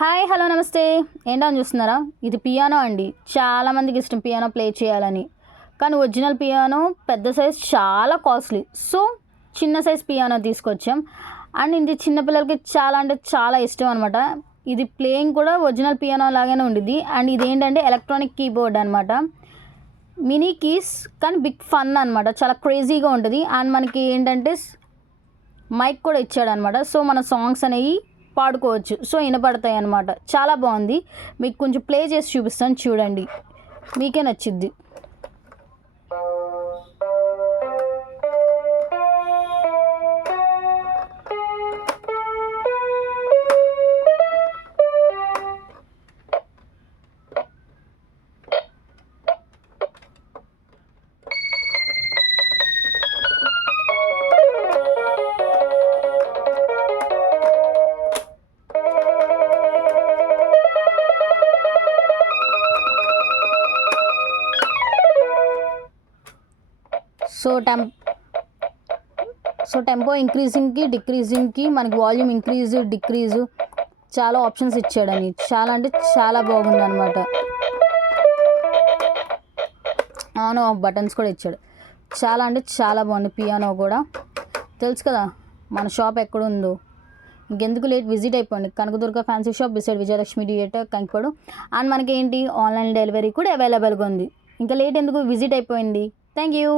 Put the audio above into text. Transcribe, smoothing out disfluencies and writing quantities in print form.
Hi hello నమస్తే. ఏంటని చూస్తున్నారా? ఇది పియానో అండి. చాలామందికి ఇష్టం పియానో ప్లే చేయాలని. కానీ ఒరిజినల్ పియానో పెద్ద సైజ్ చాలా కాస్ట్లీ. సో చిన్న సైజ్ పియానో తీసుకొచ్చాం. అండ్ ఇది చిన్నపిల్లలకి చాలా అంటే చాలా ఇష్టం అనమాట. ఇది ప్లేయింగ్ కూడా ఒరిజినల్ పియానో లాగానే ఉండిద్ది. అండ్ ఇది ఏంటంటే ఎలక్ట్రానిక్ కీబోర్డ్ అనమాట. మినీ కీస్ కానీ బిగ్ ఫన్ అనమాట. చాలా క్రేజీగా ఉంటుంది. అండ్ మనకి ఏంటంటే మైక్ కూడా ఇచ్చాడనమాట. సో మన సాంగ్స్ అనేవి పాడుకోవచ్చు. సో వినపడతాయి అన్నమాట. చాలా బాగుంది. మీకు కొంచెం ప్లే చేసి చూపిస్తాను, చూడండి, మీకే నచ్చిద్ది. సో టెంపో ఇంక్రీజింగ్కి డిక్రీజింగ్కి మనకి వాల్యూమ్ ఇంక్రీజ్ డిక్రీజ్ చాలా ఆప్షన్స్ ఇచ్చాడని. చాలా అంటే చాలా బాగుంది అనమాట. ఆన్ ఆఫ్ బటన్స్ కూడా ఇచ్చాడు. చాలా అంటే చాలా బాగుంది. పియానో కూడా తెలుసు కదా మన షాప్ ఎక్కడుందో. ఇంకెందుకు లేట్, విజిట్ అయిపోండి. Kanakadurga fancy shop beside Vijayalakshmi theatre Kankipadu. And మనకి ఏంటి ఆన్లైన్ డెలివరీ కూడా అవైలబుల్గా ఉంది. ఇంకా లేట్ ఎందుకు, విజిట్ అయిపోయింది. Thank you.